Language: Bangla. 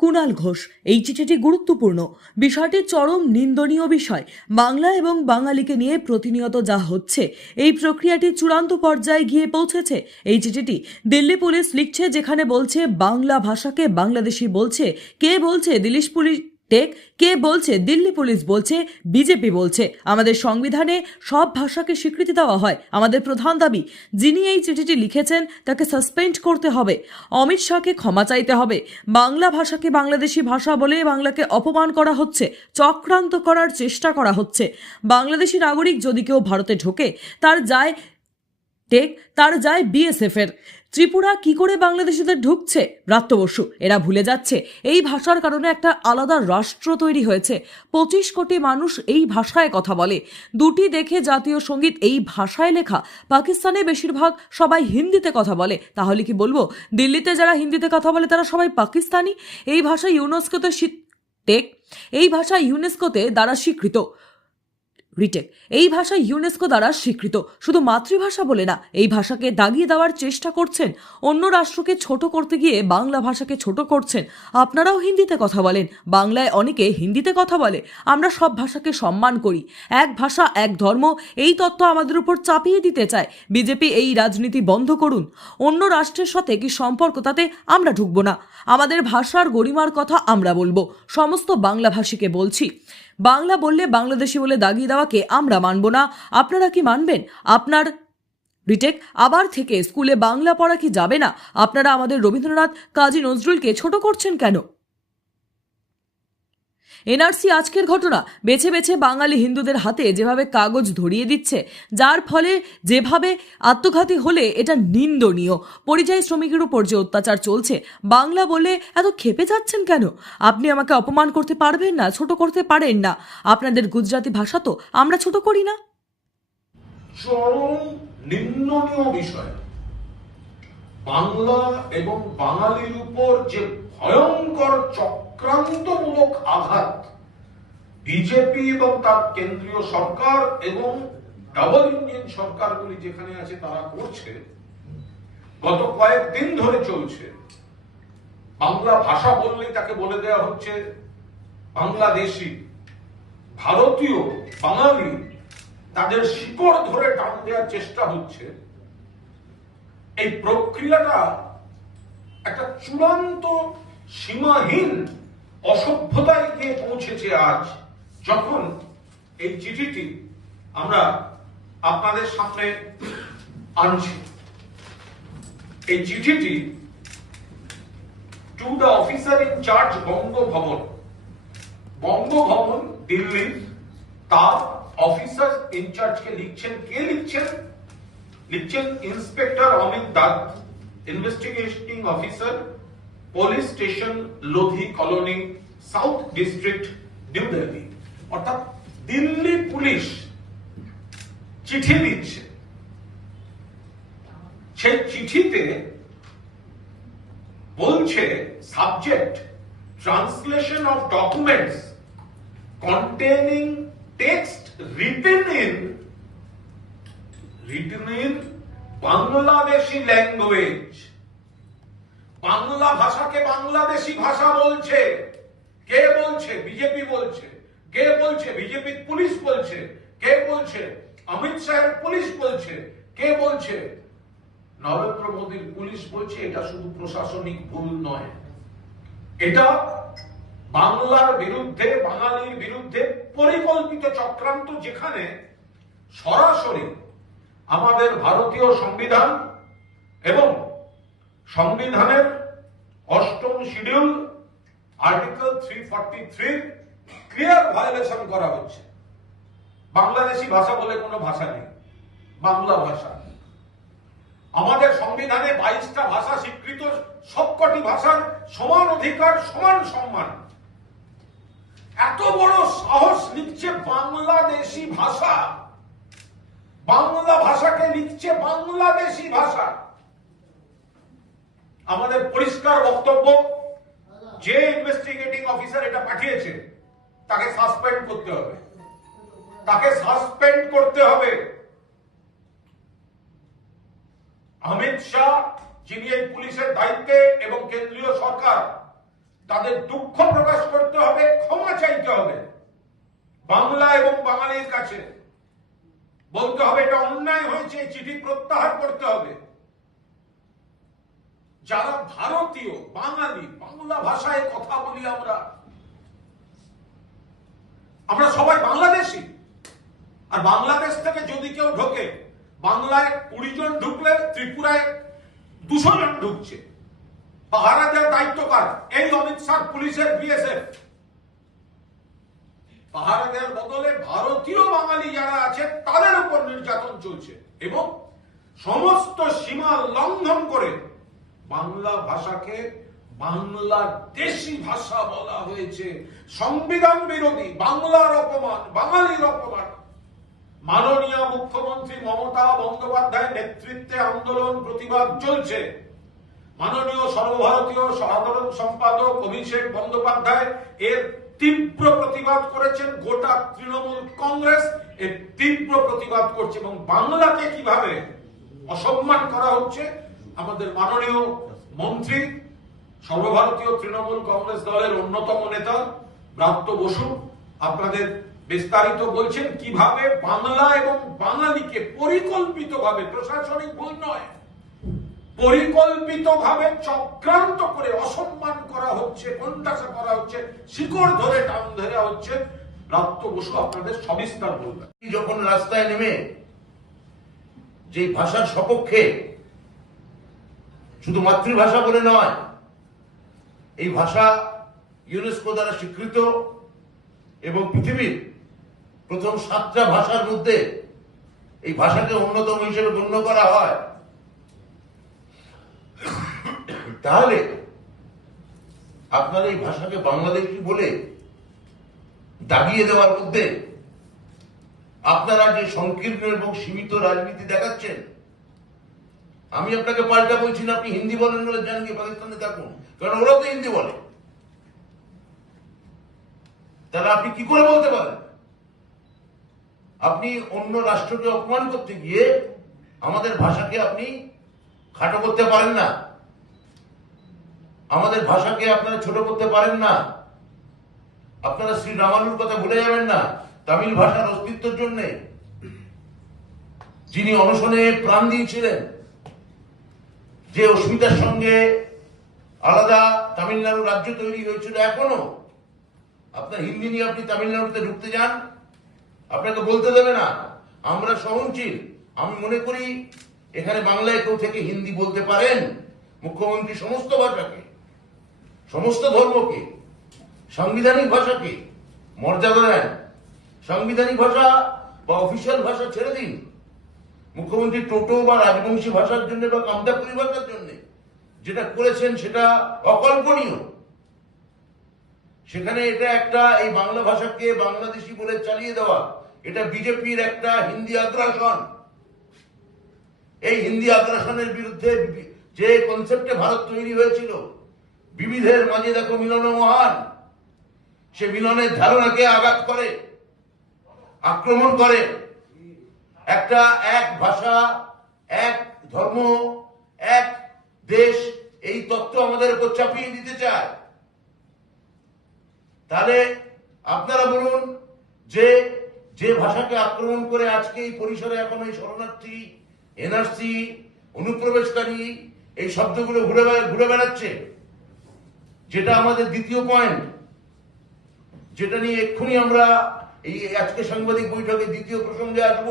কুণাল ঘোষ। এই চিঠিটি গুরুত্বপূর্ণ। বিষয়টি চরম নিন্দনীয় বিষয়। বাংলা এবং বাঙালিকে নিয়ে প্রতিনিয়ত যা হচ্ছে, এই প্রক্রিয়াটি চূড়ান্ত পর্যায়ে গিয়ে পৌঁছেছে। এই চিঠিটি দিল্লি পুলিশ লিখছে যেখানে বলছে, বাংলা ভাষাকে বাংলাদেশি বলছে। কে বলছে? দিল্লি পুলিশ টেক, কে বলছে, দিল্লি পুলিশ বলছে, বিজেপি বলছে। আমাদের সংবিধানে সব ভাষাকে স্বীকৃতি দেওয়া হয়। আমাদের প্রধান দাবি, যিনি এই চিঠিটি লিখেছেন, তাকে সাসপেন্ড করতে হবে। অমিত শাহকে ক্ষমা চাইতে হবে। বাংলা ভাষাকে বাংলাদেশি ভাষা বলে বাংলাকে অপমান করা হচ্ছে, চক্রান্ত করার চেষ্টা করা হচ্ছে। বাংলাদেশি নাগরিক যদি কেউ ভারতে ঢোকে, তার যায় টেক, তার যায় বিএসএফ এর ত্রিপুরা কি করে বাংলাদেশিদের ঢুকছে? ব্রাত্য বসু এরা ভুলে যাচ্ছে। এই ভাষার কারণে একটা আলাদা রাষ্ট্র তৈরি হয়েছে। পঁচিশ কোটি মানুষ এই ভাষায় কথা বলে। দুটি দেখে জাতীয় সংগীত এই ভাষায় লেখা। পাকিস্তানে বেশিরভাগ সবাই হিন্দিতে কথা বলে। তাহলে কি বলব? দিল্লিতে যারা হিন্দিতে কথা বলে, তারা সবাই পাকিস্তানি? এই ভাষা ইউনেস্কোতে টেক। এই ভাষা ইউনেস্কোতে দ্বারা স্বীকৃত। রিটেক। এই ভাষা ইউনেস্কো দ্বারা স্বীকৃত। শুধু মাতৃভাষা বলে না, এই ভাষাকে দাগিয়ে দেওয়ার চেষ্টা করছেন। অন্য রাষ্ট্রকে ছোট করতে গিয়ে বাংলা ভাষাকে ছোট করছেন। আপনারাও হিন্দিতে কথা বলেন। বাংলায় অনেকে হিন্দিতে কথা বলে। আমরা সব ভাষাকে সম্মান করি। এক ভাষা, এক ধর্ম, এই তত্ত্ব আমাদের উপর চাপিয়ে দিতে চায়। বিজেপি এই রাজনীতি বন্ধ করুন। অন্য রাষ্ট্রের সাথে কি সম্পর্ক, তাতে আমরা ঢুকবো না। আমাদের ভাষার গরিমার কথা আমরা বলব। সমস্ত বাংলাভাষীকে বলছি। বাংলা বললে বাংলাদেশি বলে দাগিয়ে দেওয়াকে আমরা মানব না। আপনারা কি মানবেন? আপনার রিটেক আবার থেকে স্কুলে বাংলা পড়া কি যাবে না? আপনারা আমাদের রবীন্দ্রনাথ, কাজী নজরুলকে ছোট করছেন কেন? এনআরসি আজকের ঘটনা। বেছে বেছে বাঙালি হিন্দুদের হাতে যেভাবে কাগজ ধরিয়ে দিচ্ছে, যার ফলে যেভাবে আত্মঘাতী হলে এটা নিন্দনীয়। পরিযায়ী শ্রমিকের উপর যে অত্যাচার চলছে, বাংলা বলে এত খেপে যাচ্ছেন কেন? আপনি আমাকে অপমান করতে পারবেন না, ছোট করতে পারেন না। আপনাদের গুজরাটি ভাষা তো আমরা ছোট করি না। বাংলা এবং বাঙালির উপর যে ভয়ঙ্কর চক্রান্তমূলক আঘাত। বিজেপি এবং তার কেন্দ্রীয় সরকার এবং ডাবল ইঞ্জিন সরকারগুলি যেখানে আছে তারা করছে, গত কয়েকদিন ধরে চলছে। বাংলা ভাষা বললেই তাকে বলে দেওয়া হচ্ছে বাংলাদেশি, ভারতীয়, বাঙালি, তাদের শিকড় ধরে টান দেওয়ার চেষ্টা হচ্ছে। এই প্রক্রিয়াটা একটা চূড়ান্ত সীমাহীন অসভ্যতায় গিয়ে পৌঁছেছে আজ। যখন এই চিঠিটি আমরা আপনাদের সামনে আনছি, এই চিঠিটি to the officer in charge Bangabhaban. Bangabhaban দিল্লির তার অফিসার ইনচার্জকে লিখছেন, কে লিখছেন? লিখছেন ইন্সপেক্টর অমিত দাদ investigating officer police station Lodhi colony south district new Delhi অর্থাৎ দিল্লি পুলিশ চিঠি দিচ্ছে। সেই চিঠিতে বলছে, subject, translation of documents containing text written in written in Bangladeshi language. Bangla ভাষাকে বাংলাদেশি ভাষা বলছে। কে বলছে? বিজেপি বলছে। কে বলছে? বিজেপির পুলিশ বলছে। কে বলছে? অমিত শাহের পুলিশ বলছে। কে বলছে? নরেন্দ্র মোদীর পুলিশ বলছে, এটা শুধু প্রশাসনিক ভুল নয়। এটা বাংলার বিরুদ্ধে, বাঙালির বিরুদ্ধে পরিকল্পিত চক্রান্ত যেখানে সরাসরি আমাদের ভারতীয় সংবিধান এবং সংবিধানের অষ্টম schedule, article three forty three clear violation করা হচ্ছে। বাংলাদেশি ভাষা বলে কোনো ভাষা নেই, বাংলা ভাষা। আমাদের সংবিধানে বাইশটা ভাষা স্বীকৃত, সবকটি ভাষার সমান অধিকার, সমান সম্মান। এত বড় সাহস লিখছে বাংলাদেশি ভাষা। বাংলা ভাষাকে লিখছে বাংলাদেশি ভাষা। আমাদের পরিষ্কার বক্তব্য, যে ইনভেস্টিগেটিং অফিসার এটা পাঠিয়েছে, তাকে সাসপেন্ড করতে হবে। তাকে সাসপেন্ড করতে হবে। অমিত শাহ, যিনি এই পুলিশের দায়িত্বে এবং কেন্দ্রীয় সরকার, তাদের দুঃখ প্রকাশ করতে হবে, ক্ষমা চাইতে হবে। বাংলা এবং বাঙালির কাছে বলতে হবে, এটা অন্যায় হয়েছে চিঠি প্রত্যাহার করতে হবে। যারা ভারতীয়, বাঙালি, বাংলা ভাষায় কথা বলি আমরা আমরা সবাই বাংলাদেশি। আর বাংলাদেশ থেকে যদি কেউ ঢোকে, বাংলায় কুড়ি জন ঢুকলে ত্রিপুরায় দুশো জন ঢুকছে। পাহারা দেওয়ার দায়িত্ব কার? এই অমিত শাহ, পুলিশের বিএসএফ পাহারা দেওয়ার বদলে ভারতীয় বাঙালি যারা আছে, তাদের উপর নির্যাতন চলছে। এবং সমস্ত সীমা লঙ্ঘন করে বাংলা ভাষাকে বাংলাদেশি ভাষা বলা হয়েছে। সংবিধান বিরোধী, বাংলার অপমান, বাঙালির অপমান। মাননীয় মুখ্যমন্ত্রী মমতা বন্দ্যোপাধ্যায়ের নেতৃত্বে আন্দোলন, প্রতিবাদ চলছে। মাননীয় সর্বভারতীয় সাধারণ সম্পাদক অভিষেক বন্দ্যোপাধ্যায় এর তীব্র প্রতিবাদ করেছেন গোটা তৃণমূল কংগ্রেস, এর তীব্র প্রতিবাদ করছে এবং বাংলাকে কীভাবে অসম্মান করা হচ্ছে আমাদের মাননীয় মন্ত্রী, সর্বভারতীয় তৃণমূল কংগ্রেস দলের অন্যতম নেতা ব্রাত্য বসু, আপনাদের বিস্তারিত বলছেন কীভাবে বাংলা এবং বাঙালিকে পরিকল্পিতভাবে, প্রশাসনিক ভুল নয়, পরিকল্পিতভাবে চক্রান্ত করে অসম্মান করা হচ্ছে কন্টাসা করা হচ্ছে, শিকড় ধরে টান ধরে হচ্ছে, ব্রাত্য বসু আপনাদের সবিস্তার বলবেন। যখন রাস্তায় নেমে যে ভাষার সপক্ষে শুধু মাতৃভাষা বলে নয়, এই ভাষা ইউনেস্কো দ্বারা স্বীকৃত এবং পৃথিবীর প্রথম সাতটা ভাষার মধ্যে এই ভাষাকে অন্যতম হিসেবে গণ্য করা হয়। তাহলে আপনার এই ভাষাকে বাংলাদেশি বলে দাবিয়ে দেওয়ার মধ্যে আপনারা যে সংকীর্ণ এবং সীমিত রাজনীতি দেখাচ্ছেন আমি আপনাকে পাল্টা বলছি না, আপনি হিন্দি বলেন বলে জান গিয়ে পাকিস্তানে থাকুন? কারণ ওরা তো হিন্দি বলে। তাহলে আপনি কি করে বলতে পারেন? আপনি অন্য রাষ্ট্রকে অপমান করতে গিয়ে আমাদের ভাষাকে আপনি খাটো করতে পারেন না। আমাদের ভাষাকে আপনারা ছোট করতে পারেন না। আপনারা শ্রী রামানুর কথা ভুলে যাবেন না। তামিল ভাষার অস্তিত্বের জন্য যিনি অনশনে প্রাণ দিয়েছিলেন যে অস্মিতার সঙ্গে আলাদা তামিলনাড়ু রাজ্য তৈরি হয়েছিল এখনও। আপনার হিন্দি নিয়ে আপনি তামিলনাড়ুতে ঢুকতে যান, আপনাকে বলতে দেবে না, আমরা সহনশীল। আমি মনে করি এখানে বাংলায় কেউ থেকে হিন্দি বলতে পারেন, মুখ্যমন্ত্রী সমস্ত ভাষাকে, সমস্ত ধর্মকে, সাংবিধানিক ভাষাকে মর্যাদা দেন। সাংবিধানিক ভাষা বা অফিসিয়াল ভাষা ছেড়ে দিন। মুখ্যমন্ত্রী টোটো বা রাজবংশী ভাষার জন্য বা কামদা পরিভাষার জন্য যেটা করেছেন সেটা অকল্পনীয়। সেখানে এটা একটা এই বাংলা ভাষাকে বাংলাদেশি বলে চালিয়ে দেওয়া, এটা বিজেপির একটা হিন্দি আগ্রাসন। এই হিন্দি আগ্রাসনের বিরুদ্ধে যে কনসেপ্টে ভারত তৈরি হয়েছিল, বিবিধের মাঝে দেখো মিলন মহান, সে মিলনের ধারণাকে আঘাত করে, আক্রমণ করে। একটা এক ভাষা, এক ধর্ম, এক দেশ, এই তত্ত্ব আমাদের উপর চাপিয়ে দিতে চায়। তাহলে আপনারা বলুন যে যে ভাষাকে আক্রমণ করে আজকে এই পরিসরে এখন এই শরণার্থী, এনআরসি, অনুপ্রবেশকারী, এই শব্দগুলো ঘুরে ঘুরে বেড়াচ্ছে, যেটা আমাদের দ্বিতীয় পয়েন্ট যেটা নিয়ে এক্ষুনি আমরা এই আজকে সাংবাদিক বৈঠকে দ্বিতীয় প্রসঙ্গে আসব।